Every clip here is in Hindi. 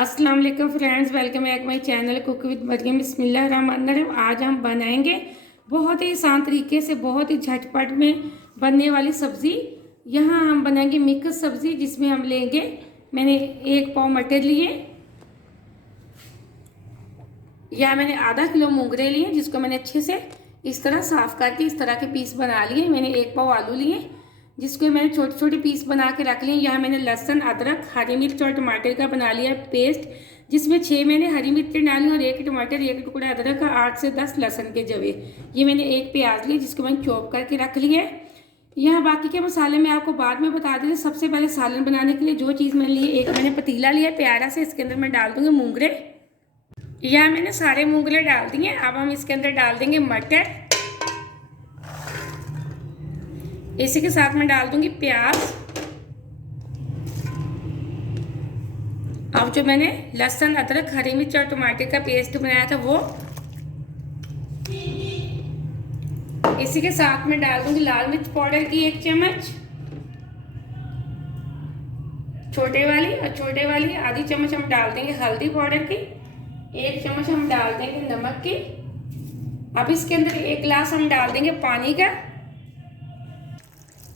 अस्सलाम वालेकुम friends, welcome back my channel cook with Mariam. बिस्मिल्लाहिर्रहमानिर्रहीम। आज हम बनाएंगे बहुत ही आसान तरीके से बहुत ही झटपट में बनने वाली सब्ज़ी। यहाँ हम बनाएंगे मिक्स सब्ज़ी, जिसमें हम लेंगे, मैंने 1 पाव मटर लिए, या मैंने आधा किलो मूंगरे लिए जिसको मैंने अच्छे से इस तरह साफ़ करके इस तरह के पीस बना लिए। मैंने 1 पाव आलू लिए जिसको मैंने छोटे छोटे पीस बना के रख लिए। यहाँ मैंने लहसुन, अदरक, हरी मिर्च और टमाटर का बना लिया पेस्ट, जिसमें 6 मैंने हरी मिर्च डाली और 1 टमाटर, 1 टुकड़ा अदरक का, 8 से 10 लहसुन के जवे। ये मैंने 1 प्याज लिए जिसको मैंने चॉप करके रख लिया है। यहाँ बाकी के मसाले मैं आपको बाद में बता देती। सबसे पहले सालन बनाने के लिए जो चीज़ मैंने ली, एक मैंने पतीला लिया प्यारा से, इसके अंदर मैं डाल दूँगी मूंगरे। यहाँ मैंने सारे मूंगरे डाल दिए। अब हम इसके अंदर डाल देंगे मटर, इसी के साथ मैं डाल दूंगी प्याज। अब जो मैंने लहसुन, अदरक, हरी मिर्च और टमाटर का पेस्ट बनाया था वो, इसी के साथ मैं डाल दूंगी लाल मिर्च पाउडर की 1 चम्मच, छोटे वाली आधी चम्मच हम डाल देंगे हल्दी पाउडर की, 1 चम्मच हम डाल देंगे नमक की। अब इसके अंदर 1 गिलास हम डाल देंगे पानी का।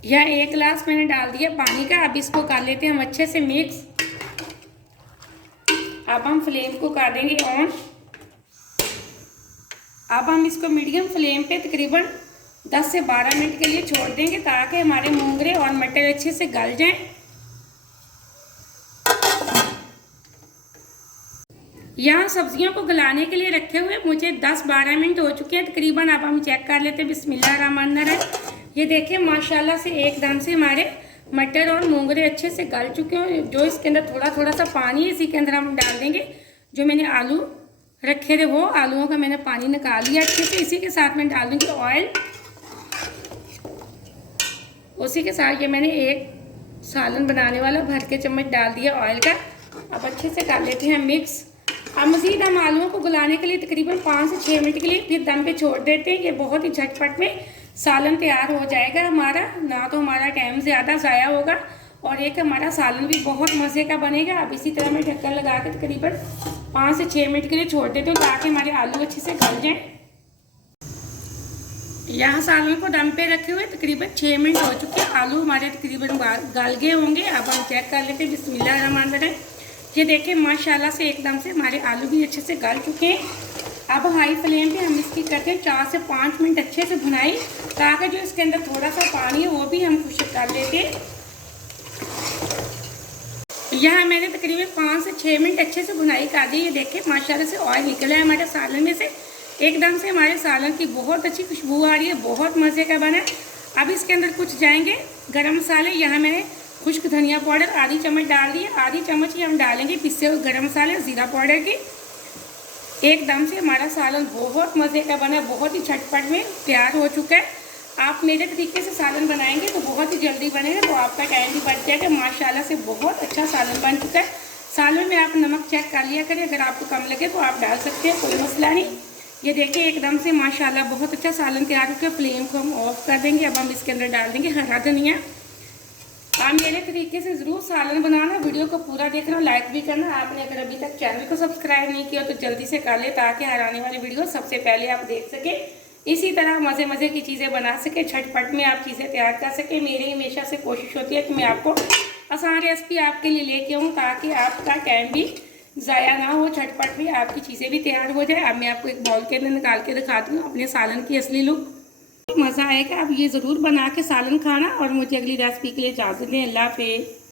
यह 1 गिलास मैंने डाल दिया पानी का। अब इसको कर लेते हैं हम अच्छे से मिक्स। अब हम फ्लेम को कर देंगे ऑन। अब हम इसको मीडियम फ्लेम पे तकरीबन 10 से 12 मिनट के लिए छोड़ देंगे ताकि हमारे मूंगरे और मटर अच्छे से गल जाएं। यहाँ सब्जियों को गलाने के लिए रखे हुए मुझे 10-12 मिनट हो चुके हैं तकरीबन। अब हम चेक कर लेते हैं। बिस्मिल्लाहिर्रहमानिर्रहीम। ये देखिए माशाल्लाह से एकदम से हमारे मटर और मूंगरे अच्छे से गल चुके हैं। जो इसके अंदर थोड़ा थोड़ा सा पानी है, इसी के अंदर हम डाल देंगे जो मैंने आलू रखे थे, वो आलूओं का मैंने पानी निकाल लिया अच्छे से। इसी के साथ मैं डाल दूँगी ऑयल। उसी के साथ ये मैंने 1 सालन बनाने वाला भर के चम्मच डाल दिया ऑयल का। अब अच्छे से कर लेते हैं मिक्स। अब मज़ीद हम आलूओं को गलाने के लिए तकरीबन 5 से 6 मिनट के लिए फिर दम पे छोड़ देते हैं। ये बहुत ही झटपट में सालन तैयार हो जाएगा हमारा। ना तो हमारा टाइम ज़्यादा ज़ाया होगा और एक हमारा सालन भी बहुत मज़े का बनेगा। अब इसी तरह मैं ढक्कन लगा के तकरीबन 5 से 6 मिनट के लिए छोड़ देती हूँ ताकि हमारे आलू अच्छे से गल जाएँ। यहाँ सालन को दम पे रखे हुए तकरीबन 6 मिनट हो चुके हैं। आलू हमारे तकरीबन गल गए होंगे। अब हम चेक कर लेते हैं। बिस्मिल्लाहिर्रहमानिर्रहीम। ये देखिए माशाल्लाह से एकदम से हमारे आलू भी अच्छे से गल चुके हैं। अब हाई फ्लेम पे हम इसकी करते हैं 4 से 5 मिनट अच्छे से भुनाई, ताकि जो इसके अंदर थोड़ा सा पानी है वो भी हम खुश्क कर लेते हैं। यहाँ मैंने तकरीबन 5 से 6 मिनट अच्छे से भुनाई कर दी। ये देखिए माशाल्लाह से ऑयल निकला है हमारे सालन में से। एकदम से हमारे सालन की बहुत अच्छी खुशबू आ रही है, बहुत मज़े का बना। अब इसके अंदर कुछ जाएंगे गरम मसाले। यहाँ मैंने खुश्क धनिया पाउडर आधी चम्मच डाल दिए, आधी चम्मच ही हम डालेंगे पिसे हुए गरम मसाले, ज़ीरा पाउडर की। एकदम से हमारा सालन बहुत मज़े का बना, बहुत ही झटपट में तैयार हो चुका है। आप मेरे तरीके से सालन बनाएंगे तो बहुत ही जल्दी बनेगा, तो आपका टाइम भी बच जाएगा। माशाल्लाह से बहुत अच्छा सालन बन चुका है। सालन में आप नमक चेक कर लिया करें, अगर आपको कम लगे तो आप डाल सकते हैं, कोई मसला नहीं। ये देखिए एकदम से माशाल्लाह बहुत अच्छा सालन तैयार हो गया। फ्लेम को हम ऑफ कर देंगे। अब हम इसके अंदर डाल देंगे हरा धनिया। आप मेरे तरीके से ज़रूर सालन बनाना, वीडियो को पूरा देखना, लाइक भी करना। आपने अगर अभी तक चैनल को सब्सक्राइब नहीं किया तो जल्दी से कर ले, ताकि हर आने वाली वीडियो सबसे पहले आप देख सकें। इसी तरह मज़े मज़े की चीज़ें बना सके, झटपट में आप चीज़ें तैयार कर सकें। मेरी हमेशा से कोशिश होती है कि मैं आपको आसान रेसिपी आपके लिए लेके आऊँ, ताकि आपका टाइम भी ज़ाया ना हो, झटपट में आपकी चीज़ें भी तैयार हो जाए। अब मैं आपको एक बाउल के अंदर निकाल के दिखाती हूँ अपने सालन की असली लुक। मज़ा आएगा। आप ये ज़रूर बना के सालन खाना और मुझे अगली रेसिपी के लिए इजाज़त दें। अल्लाह हाफ़िज़।